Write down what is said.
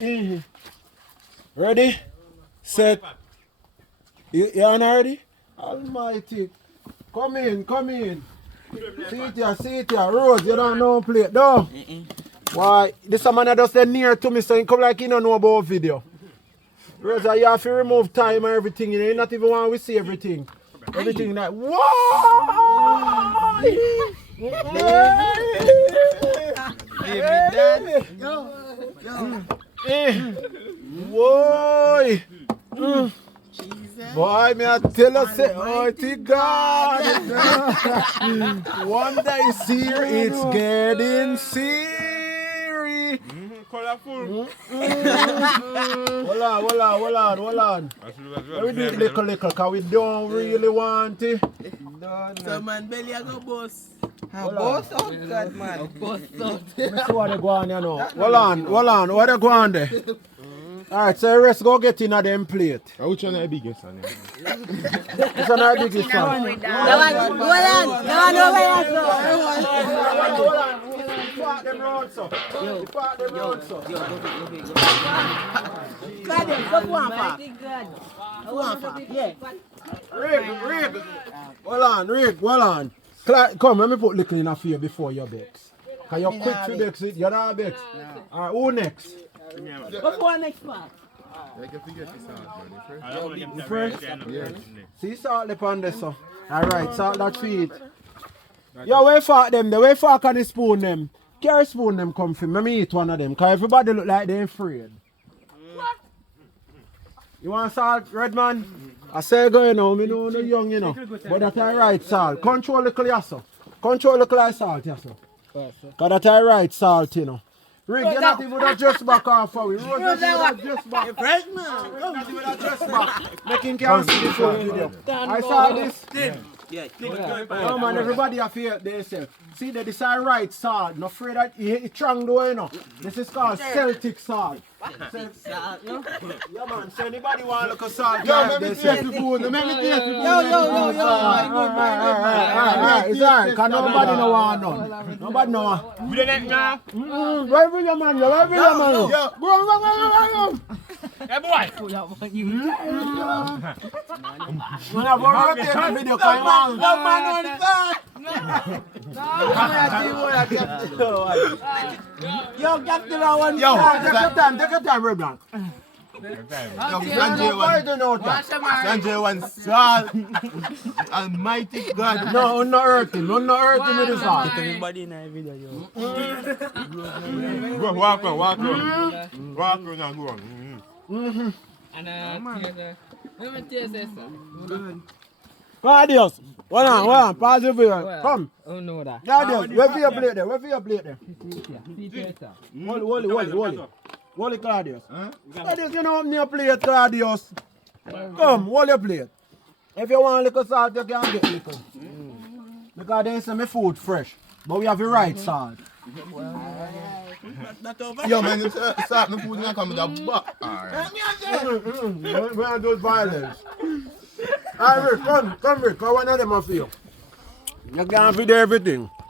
Ready? Set. You on already? Almighty. Come in. See it here. Rose, you don't know play. No. Why? This man that just near to me, so he come like he don't know about video. Rose, you have to remove time and everything. You not even want to see everything. Everything like, why? Boy. Boy, me I tell you, say, oh, thank God. One day is here, it's getting serious. Colorful. Hold on. We do it little, because we don't really want it. So man, belly I go boss. Boss out, God man. Boss out. Let's see what they go on, you know. Hold on, what they go on there? Alright, so the rest go get in at them plate. Which one is the biggest one? This one is the biggest one. Hold on. Park them road, so. Park them road, so. Rig. Hold on. Come, let me put little in a fear before your bex. Can you quick to bex it? You're not bex. Alright, who next? Before next part. First? See salt upon this, so. Alright, salt that feet. Yo, where fuck them? Where fuck can you spoon them? Carry spoon them come from. Let me eat one of them, because everybody look like they're afraid. What? You want salt, red man? I say go, you know, me know no young, you know. But that's right salt. Control the yasso. Control the salt, yasso. Because that's right salt, you know. Rick, you're not even just back off for we. Rose, you're not just back. Fresh man. You're not even just back. Making can see this one video. I saw this. Yeah. No man, everybody have fear themselves. See that this is right salt. Not afraid that it's strong though, you know. This is called Celtic salt. Salt, no? Yeah man, so anybody want to look at salt? Yo, let me taste the food. Let me taste the food. Yo. Alright, it's alright, because nobody know want none. Nobody know. We the next now. Where will your man go? Where will your man go? Yo. Go. Hey boy. When I go to take a video, come on. No man on the side. Yo, get the one. Yo, take your time, Red Blanc. Sanjay wants salt. Almighty God. No, not hurting with the salt. Everybody in the video, yo. Go, walk on. Walk on and go on. And let me taste this. Adios. Hold on. Pause the video. Come. Oh no that. Adios. Where for your plate there? Hold it, Claudius. Claudius, you know open your plate, Claudius. Come, hold your plate. If you want a little salt, you can get little. Because they say my food fresh. But we have the right salt. Yo, man, you start my food and come with a buck. Alright. We are those violence. Alright, Rick, come, Rick. Because one of them are for you. You can't feed everything.